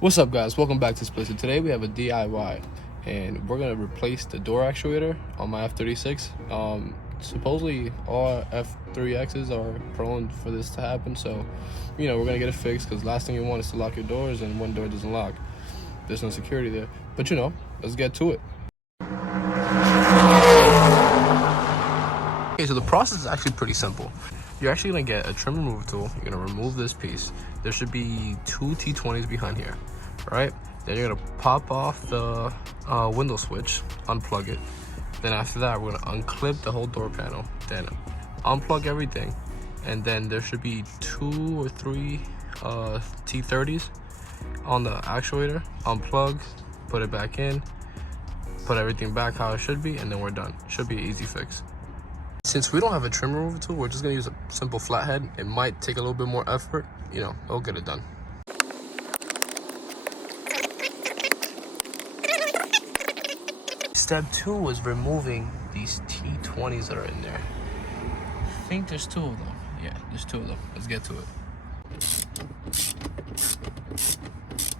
What's up, guys? Welcome back to Split. Today we have a DIY and we're gonna replace the door actuator on my F3x. Supposedly all F3x's are prone for this to happen, so we're gonna get it fixed because last thing you want is to lock your doors, and one door doesn't lock, there's no security there. But let's get to it. Okay, so the process is actually pretty simple. You're actually gonna get a trim removal tool. You're gonna remove this piece. There should be two T20s behind here, right? Then you're gonna pop off the window switch, unplug it. Then after that, we're gonna unclip the whole door panel. Then unplug everything, and then there should be 2 or 3 T30s on the actuator. Unplug, put it back in, put everything back how it should be, and then we're done. Should be an easy fix. Since we don't have a trim removal tool, we're just gonna use a simple flathead. It might take a little bit more effort, it'll get it done. Step 2 was removing these T20s that are in there. I think there's 2 of them. Yeah, there's 2 of them. Let's get to it.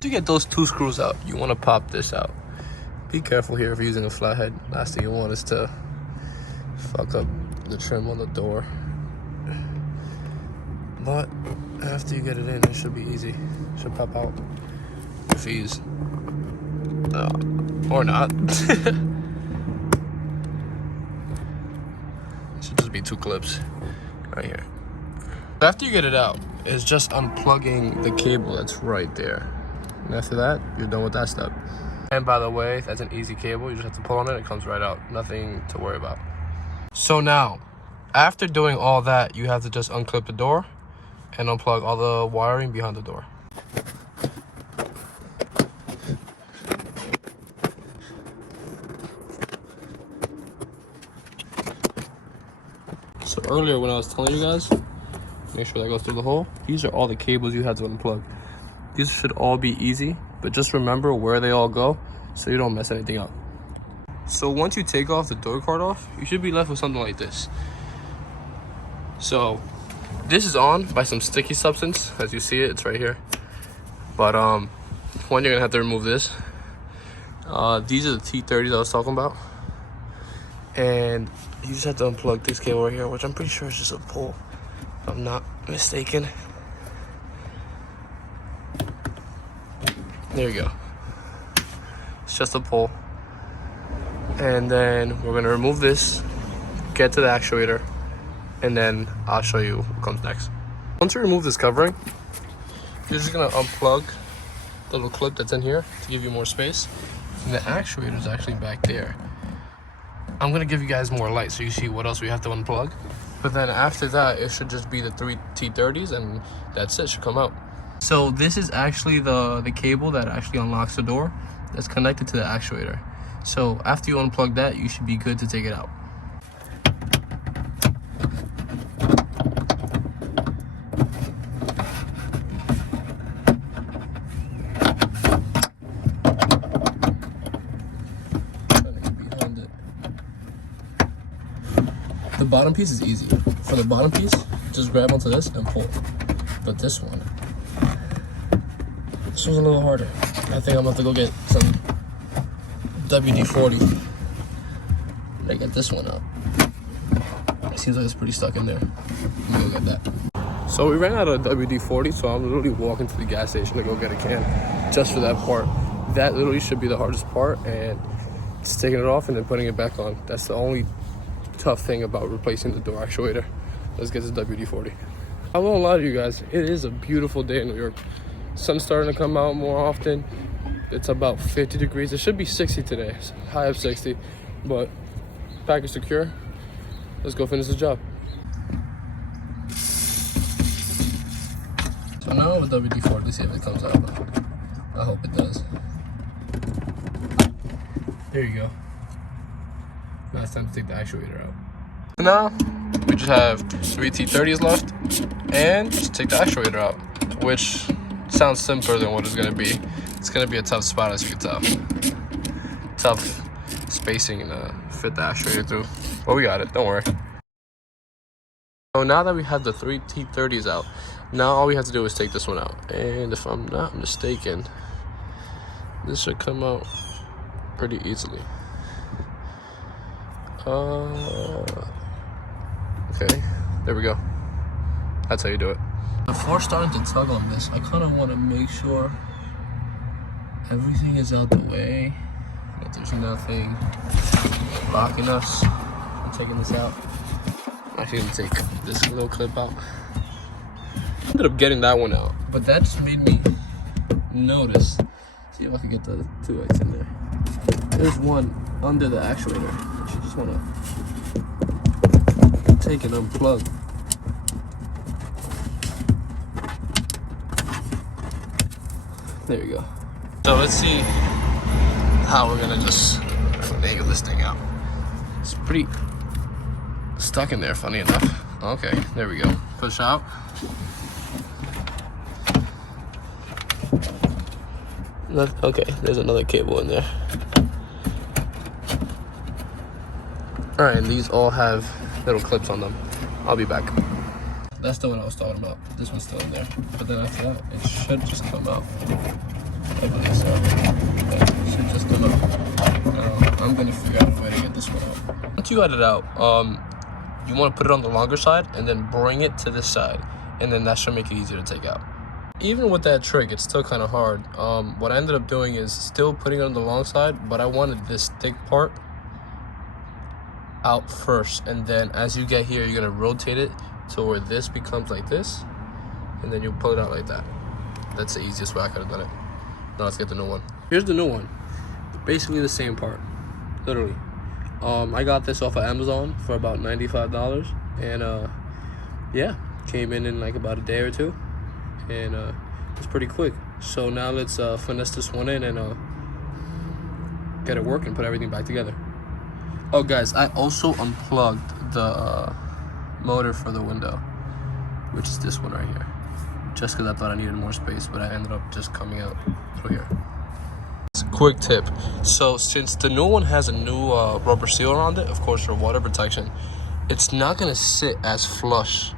To get those 2 screws out, you wanna pop this out. Be careful here if you're using a flathead. Last thing you want is to fuck up the trim on the door. But after you get it in, it should be easy. It should pop out with ease. Or not. It should just be 2 clips right here. After you get it out, it's just unplugging the cable that's right there. And after that, you're done with that step. And by the way, that's an easy cable. You just have to pull on it, it comes right out. Nothing to worry about. So now, after doing all that, you have to just unclip the door and unplug all the wiring behind the door. So earlier when I was telling you guys, make sure that goes through the hole. These are all the cables you have to unplug. These should all be easy, but just remember where they all go so you don't mess anything up. So once you take off the door card off, you should be left with something like this. So this is on by some sticky substance. As you see it's right here. But one, you're gonna have to remove this. These are the T30s I was talking about. And you just have to unplug this cable right here, which I'm pretty sure is just a pull, if I'm not mistaken. There you go. It's just a pull. And then we're gonna remove this, get to the actuator, and then I'll show you what comes next. Once you remove this covering, you're just gonna unplug the little clip that's in here to give you more space. And the actuator is actually back there. I'm gonna give you guys more light so you see what else we have to unplug. But then after that, it should just be the 3 T30s, and that's it, should come out. So this is actually the cable that actually unlocks the door that's connected to the actuator. So after you unplug that, you should be good to take it out. The bottom piece is easy. For the bottom piece, just grab onto this and pull. But this one's a little harder. I think I'm gonna have to go get some WD-40. I get this one out. It seems like it's pretty stuck in there. I'm gonna go get that. So we ran out of WD-40, so I'm literally walking to the gas station to go get a can just for that part. That literally should be the hardest part, and just taking it off and then putting it back on. That's the only tough thing about replacing the door actuator. Let's get this WD-40. I won't lie to you guys, it is a beautiful day in New York. Sun's starting to come out more often. It's about 50 degrees. It should be 60 today, high of 60, but package secure. Let's go finish the job. So now with WD-40, let's see if it comes out. I hope it does. There you go. Now it's time to take the actuator out. Now we just have 3 T30s left, and just take the actuator out, which sounds simpler than what it's gonna be. It's gonna be a tough spot, as you can tell. Tough spacing to fit the actuator through. But we got it, don't worry. So now that we have the 3 T30s out, now all we have to do is take this one out. And if I'm not mistaken, This should come out pretty easily. Okay, there we go. That's how you do it. Before starting to tug on this, I kind of want to make sure everything is out the way, that there's nothing blocking us from taking this out. I'm actually gonna take this little clip out. Ended up getting that one out, but that just made me notice. See if I can get the 2X in there. There's one under the actuator. I should just want to take it unplug. There you go. So let's see how we're gonna just nail this thing out. It's pretty stuck in there, funny enough. Okay, there we go. Push out. Okay, there's another cable in there. Alright, and these all have little clips on them. I'll be back. That's the one I was talking about. This one's still in there. But then after that, it should just come out. I believe so. Yeah, it should just come out. I'm gonna figure out a way to get this one out. Once you got it out, you want to put it on the longer side and then bring it to this side. And then that should make it easier to take out. Even with that trick, it's still kind of hard. What I ended up doing is still putting it on the long side, but I wanted this thick part out first. And then as you get here, you're gonna rotate it to where this becomes like this, and then you pull it out like that. That's the easiest way I could have done it. Now let's get the new one. Here's the new one. Basically the same part, literally. I got this off of Amazon for about $95, and yeah, came in like about a day or two, and it's pretty quick. So now let's finesse this one in and get it working, put everything back together. Oh guys, I also unplugged the motor for the window, which is this one right here, just because I thought I needed more space, but I ended up just coming out through here. Quick tip. So since the new one has a new rubber seal around it, of course for water protection, it's not going to sit as flush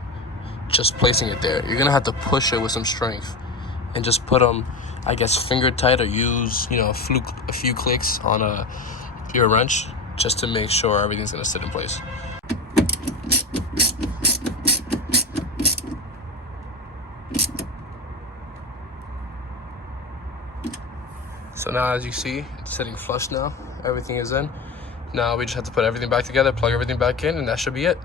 just placing it there. You're going to have to push it with some strength and just put them, I guess, finger tight, or use, you know, a few clicks on your wrench just to make sure everything's going to sit in place. So now, as you see, it's sitting flush now. Everything is in. Now we just have to put everything back together, plug everything back in, and that should be it.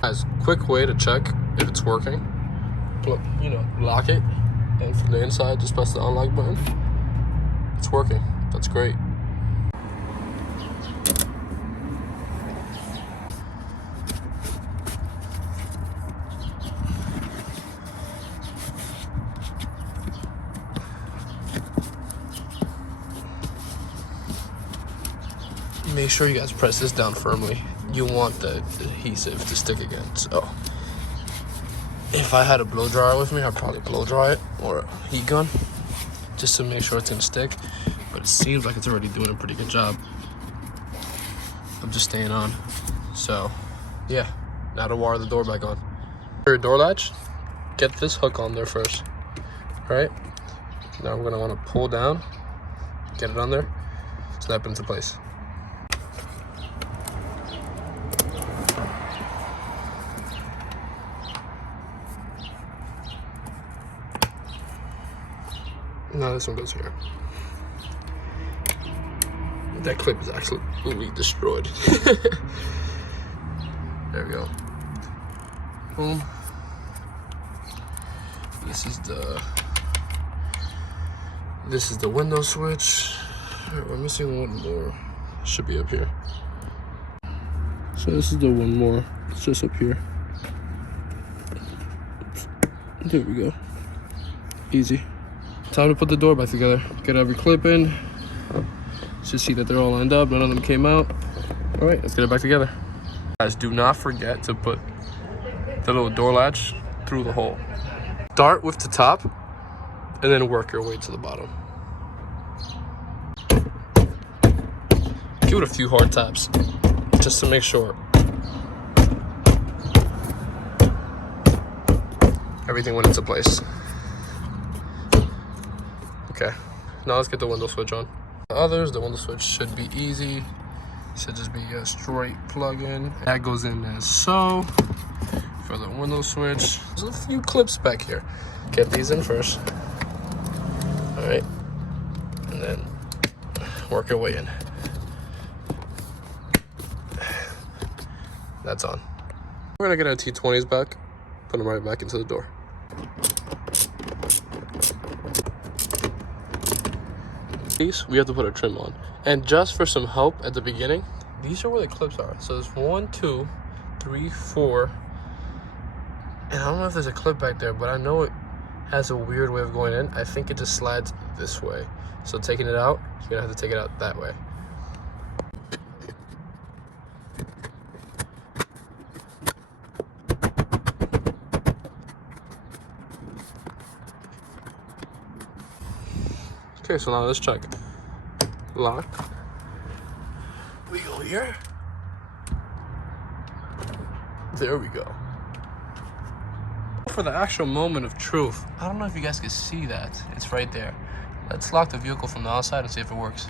Guys, quick way to check if it's working. You know, lock it, and from the inside just press the unlock button. It's working. That's great. Make sure you guys press this down firmly. You want the adhesive to stick again. So if I had a blow dryer with me, I'd probably blow dry it, or a heat gun, just to make sure it's gonna stick. But it seems like it's already doing a pretty good job. I'm just staying on. So yeah, now to wire the door back on. For your door latch, get this hook on there first. All right, now we're gonna wanna pull down, get it on there, snap it into place. Now this one goes here. That clip is absolutely destroyed. There we go. Boom. This is the window switch. We're missing one more. Should be up here. So this is the one more. It's just up here. Oops. There we go. Easy. Time to put the door back together. Get every clip in. Just see that they're all lined up. None of them came out. All right, let's get it back together. Guys, do not forget to put the little door latch through the hole. start with the top and then work your way to the bottom. Give it a few hard taps just to make sure everything went into place. Okay, now let's get the window switch on. The others, the window switch should be easy. Should just be a straight plug-in. That goes in as so. For the window switch, there's a few clips back here. Get these in first. All right, and then work your way in. That's on. We're gonna get our T20s back, put them right back into the door. These, we have to put a trim on. And just for some help at the beginning, these are where the clips are. So there's 1, 2, 3, 4. And I don't know if there's a clip back there, but I know it has a weird way of going in. I think it just slides this way. So taking it out, you're gonna have to take it out that way. Okay, so now let's check. Lock. We go here. There we go. For the actual moment of truth, I don't know if you guys can see that. It's right there. Let's lock the vehicle from the outside and see if it works.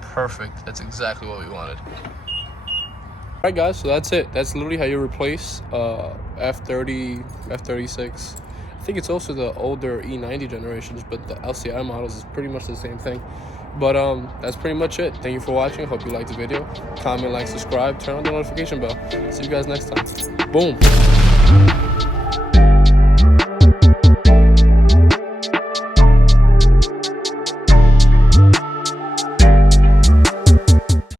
Perfect. That's exactly what we wanted. Alright guys, so that's it. That's literally how you replace F30, F36. I think it's also the older E90 generations, but the LCI models is pretty much the same thing. But that's pretty much it. Thank you for watching. Hope you liked the video. Comment, like, subscribe, turn on the notification bell. See you guys next time. Boom.